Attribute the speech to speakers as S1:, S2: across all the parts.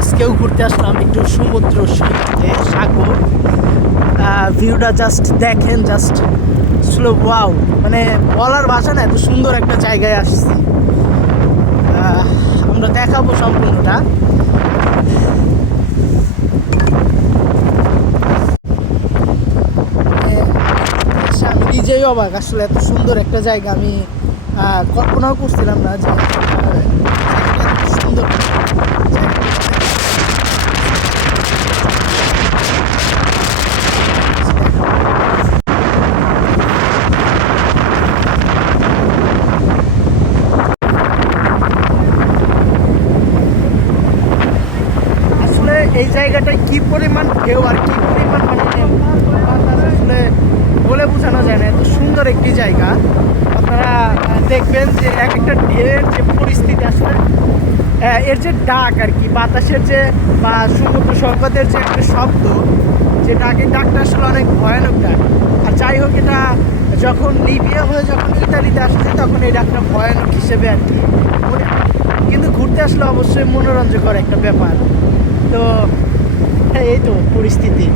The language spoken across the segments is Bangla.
S1: আজকেও ঘুরতে আসলাম একটু সমুদ্র সৈকতে সাগর। ভিউটা জাস্ট দেখেন জাস্ট স্লো ওয়াও মানে বলার ভাষা না এত সুন্দর একটা জায়গায় আসছি। আমরা দেখাবো সম্পূর্ণটা। আচ্ছা, আমি নিজেই অবাক আসলে এত সুন্দর একটা জায়গা আমি কল্পনাও করছিলাম না যে সুন্দর জায়গাটা আসলে এই জায়গাটায় কি পরিমাণ ঢেউ আর কি পরিমাণ মানে আসলে বলে বোঝানো যায় না, এত সুন্দর একটি জায়গা। আপনারা দেখবেন যে এক একটা ঢেউয়ের যে পরিস্থিতি আসলে এর যে ডাক আর কি, বাতাসের যে বা সমুদ্র সৈকতের যে একটা শব্দ, যে ডাকের ডাকটা আসলে অনেক ভয়ানক ডাক। আর যাই হোক, এটা যখন লিবিয়া হয়ে যখন ইতালিতে আসছে, তখন এই ডাকটা ভয়ানক হিসেবে আর কি কিন্তু ঘুরতে আসলে অবশ্যই মনোরঞ্জকর একটা ব্যাপার। তো হ্যাঁ, এই তো পরিস্থিতি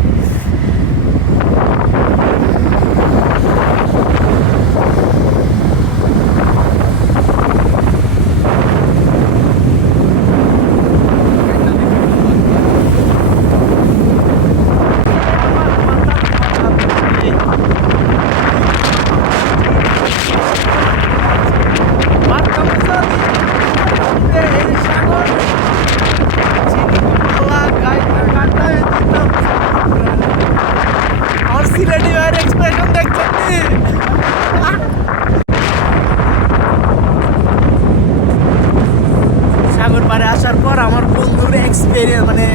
S1: পর আমার বন্ধুর এক্সপিরিয়েন্স মানে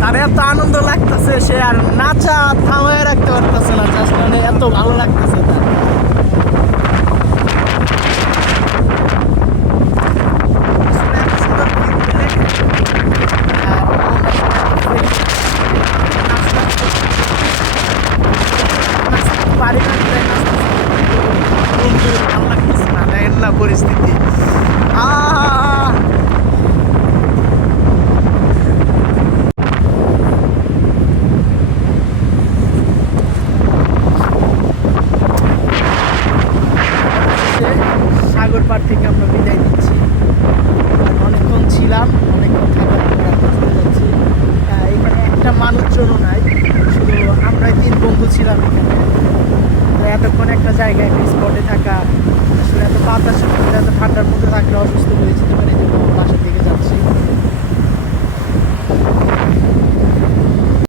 S1: তার এত আনন্দ লাগতেছে, সে আর নাচা থামায় রাখতে পারতেছে না জাস্ট মানে এত ভালো লাগতেছে তার। পরিস্থিতি। সাগর পার থেকে আমরা বিদায় নিচ্ছি। অনেকক্ষণ ছিলাম, অনেকক্ষণ থাকার পর আমরা যাচ্ছি এখানে একটা মানুষজনও নাই, শুধু আমরা তিন বন্ধু ছিলাম এখানে। তো এতক্ষণ একটা জায়গায়, একটা স্পটে থাকা, আসলে এত বাতাসের শুধু এত ঠান্ডার মধ্যে থাকলে অসুস্থ হয়েছিল